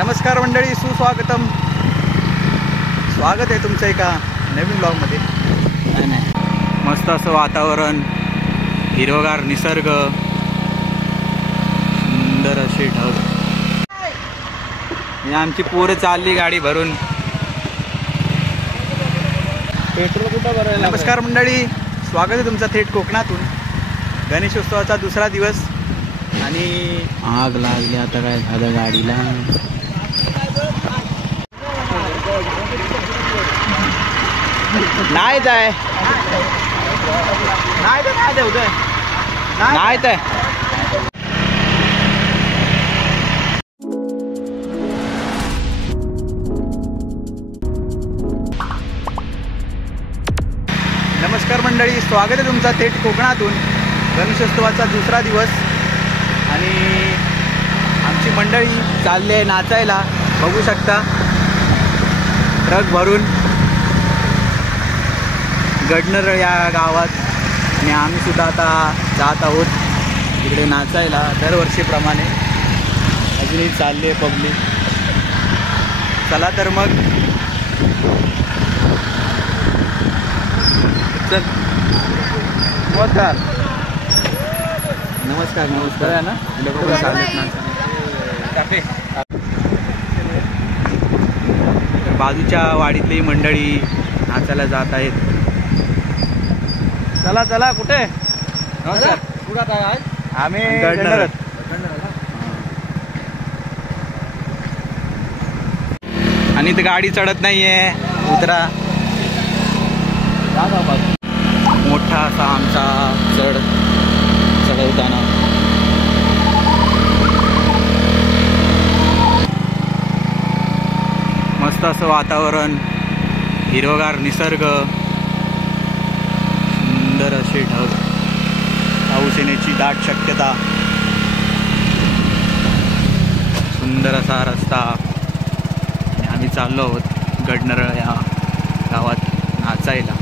नमस्कार मंडळी, सुस्वागतम. स्वागत आहे तुमचं एका नवीन ब्लॉगमध्ये. मस्त असं वातावरण, हिरवगार निसर्ग, सुंदर असे ढग. आमची पोरं चालली गाडी भरून. पेट्रोल कुठं भरायला? नमस्कार मंडळी, स्वागत आहे तुमचं थेट कोकणातून. गणेशोत्सवाचा दुसरा दिवस आणि आग लागली. आता काय झालं गाडीला? नाही जाय नाही तर काय देऊ नाही तर नमस्कार मंडळी, स्वागत आहे तुमचा थेट कोकणातून. गणेशोत्सवाचा दुसरा दिवस आणि आमची मंडळी चालली आहे नाचायला. बघू शकता ट्रक भरून गडनर या गावात. आणि आम्ही सुद्धा आता जात आहोत तिकडे नाचायला दरवर्षीप्रमाणे. अजूनही चालली आहे पब्लिक. चला तर मग चल. नमस्कार नमस्कार नमस्कार आहे ना. बाजूच्या वाडीतली मंडळी नाचायला जात आहेत. चला चला. कुठे? आम्ही गडनर. आणि इथे गाडी चढत नाहीये. उतरा. मोठा असा आमचा चढवताना मस्त असं वातावरण, हिरवगार निसर्ग, सुंदर असे ढग, पाऊस येण्याची दाट शक्यता, सुंदर असा रस्ता. आम्ही चाललो आहोत गडनर या गावात नाचायला.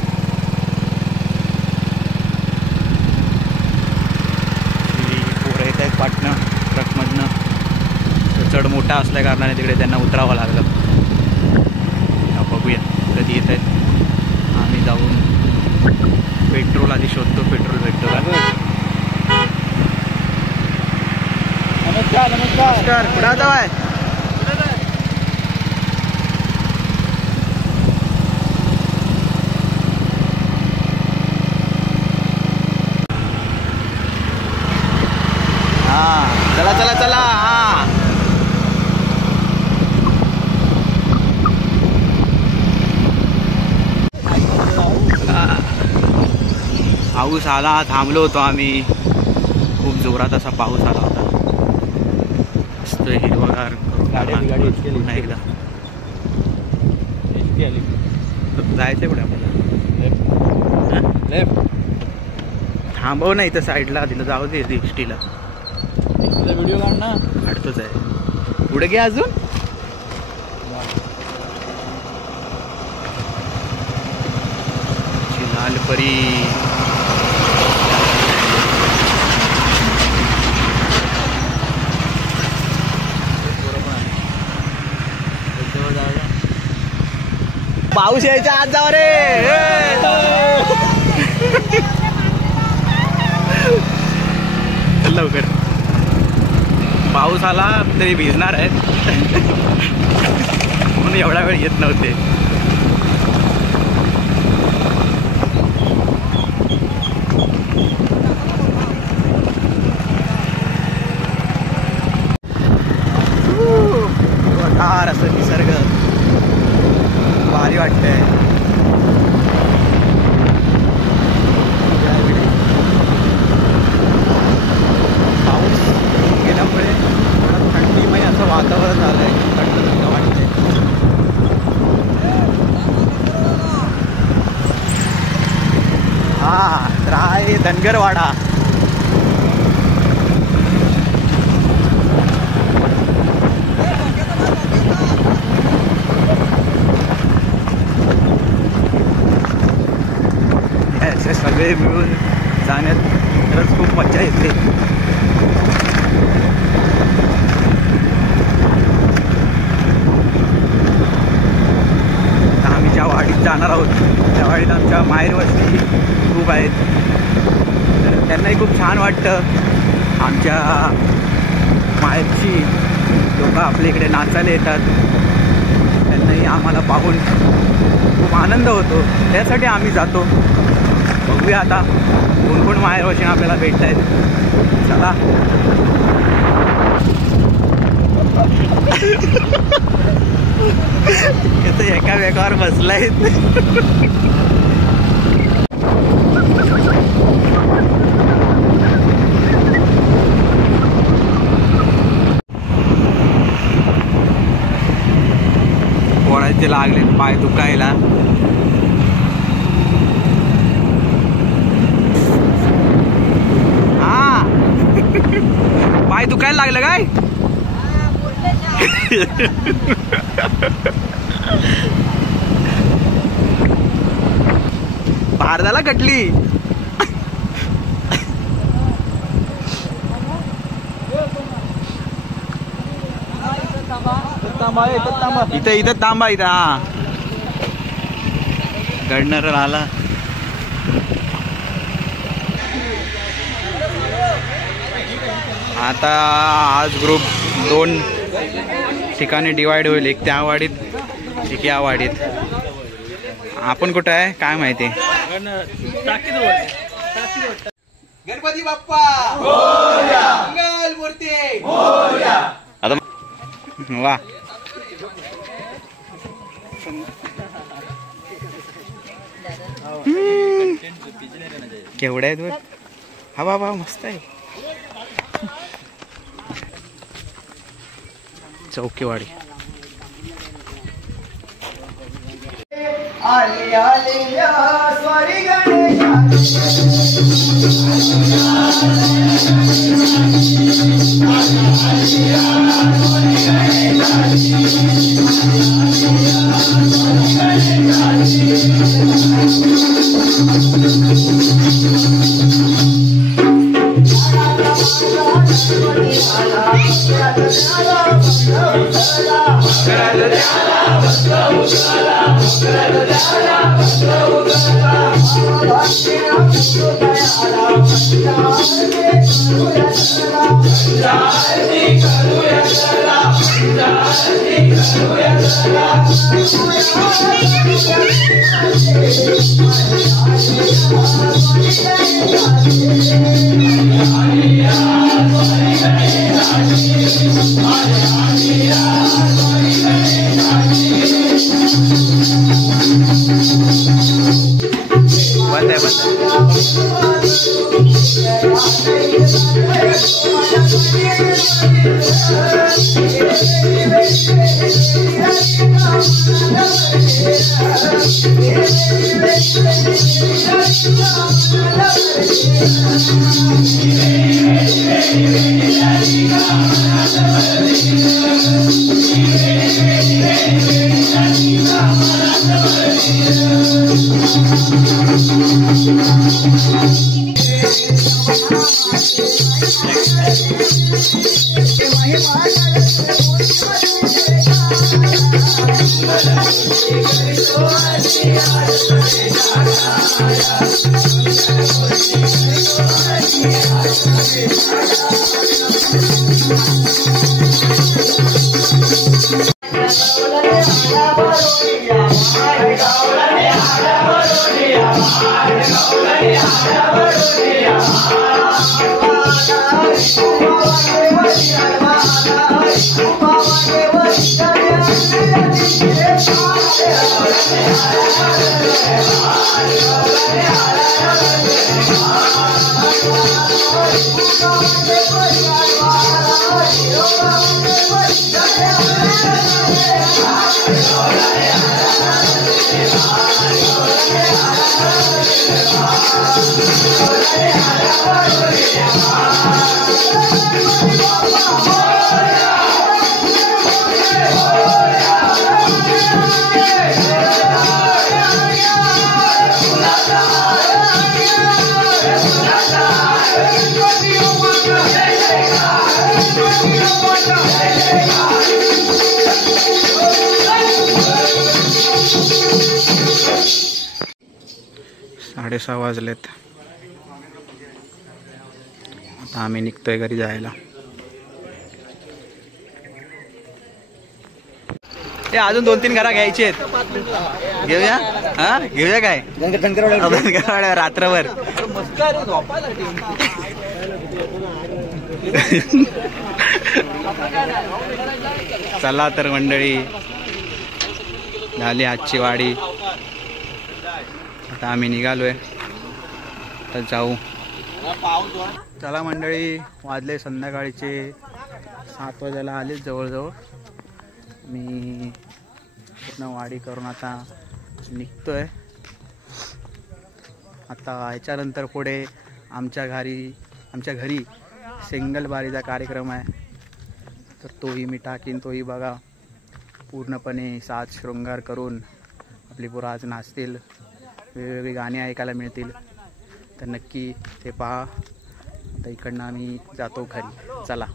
पोरं येत आहेत पाटणं ट्रकमधनं. चढ मोठा असल्या कारणाने तिकडे त्यांना उतरावं लागलं. बघूया कधी येत आहेत. आम्ही जाऊन पेट्रोल आधी शोधतो. पेट्रोल भेटतो का? नमस्कार नमस्कार. कुठं जाऊ आहे? हा चला चला चला. हा पाऊस आला. थांबलो होतो आम्ही. खूप जोरात असा पाऊस आला होता. मस्त हिरवगार. गाडी पुन्हा एकदा जायचं कुठे आपल्याला? लेफ्ट थांबव नाही तर साईडला तिला जाऊ दे. एसटीला व्हिडिओ काढ ना. काढतोच आहे. पुढे घ्या अजून. लालपरी. पाऊस यायच्या आत जाऊ रे. लवकर. पाऊस आला तरी भिजणार आहेत म्हणून एवढा वेळ येत नव्हते. गार असं निसर्ग भारी वाटतंय. पाऊस गेल्यामुळे थोडं थंडीमय असं वातावरण झालंय. थंड थंड वाटतंय. हा तर आहे धनगरवाडा. सगळे मिळून जाण्यात खरंच खूप मजा येते. आमच्या माहेरवरती खूप आहेत, तर त्यांनाही खूप छान वाटतं आमच्या माहेरची लोक आपल्या इकडे नाचायला येतात. त्यांनाही आम्हाला पाहून खूप आनंद होतो, त्यासाठी आम्ही जातो. बघूया आता कोण कोण माहेरवरची आपल्याला भेटत आहेत. चला एका वेगावर बसलाय. पोळाचे लागले पाय दुखायला. हा पाय दुखायला लागलं काय? भारदाला कटली. इथं इथं थांबा. इथं हा गडनर आला. आता आज ग्रुप 2 ठिकाणी डिवाइड होईल. एक त्या वाडीत, एक या वाडीत. आपण कुठं आहे काय माहिती. गणपती बाप्पा मंगल मूर्ती. आता वा केवढ्या आहेत. हा बाबा मस्त आहे. चौकीवाडी. आली आली या स्वारी 6:30 वाजलेत. आता आम्ही निघतोय घरी जायला. ते अजून 2-3 घरा घ्यायची आहेत. घेऊया? हा घेऊया काय धनगरवाड्या रात्रभर. चला तर मंडळी, झाली आजची वाडी. आता आम्ही निघालोय, तर जाऊ. चला मंडळी, वाजले संध्याकाळचे 7 वाजायला आलेच जवळजवळ. मी पूर्ण वाडी करून आता निघतोय. आता ह्याच्यानंतर पुढे आमच्या घरी सिंगल बारीचा कार्यक्रम आहे, तर तोही मी टाकीन. तोही बघा, पूर्णपणे साज शृंगार करून आपली पोरं आज नाचतील, वेगवेगळी गाणी ऐकायला मिळतील, तर नक्की ते पहा. आता इकडनं आम्ही जातो घरी. चला.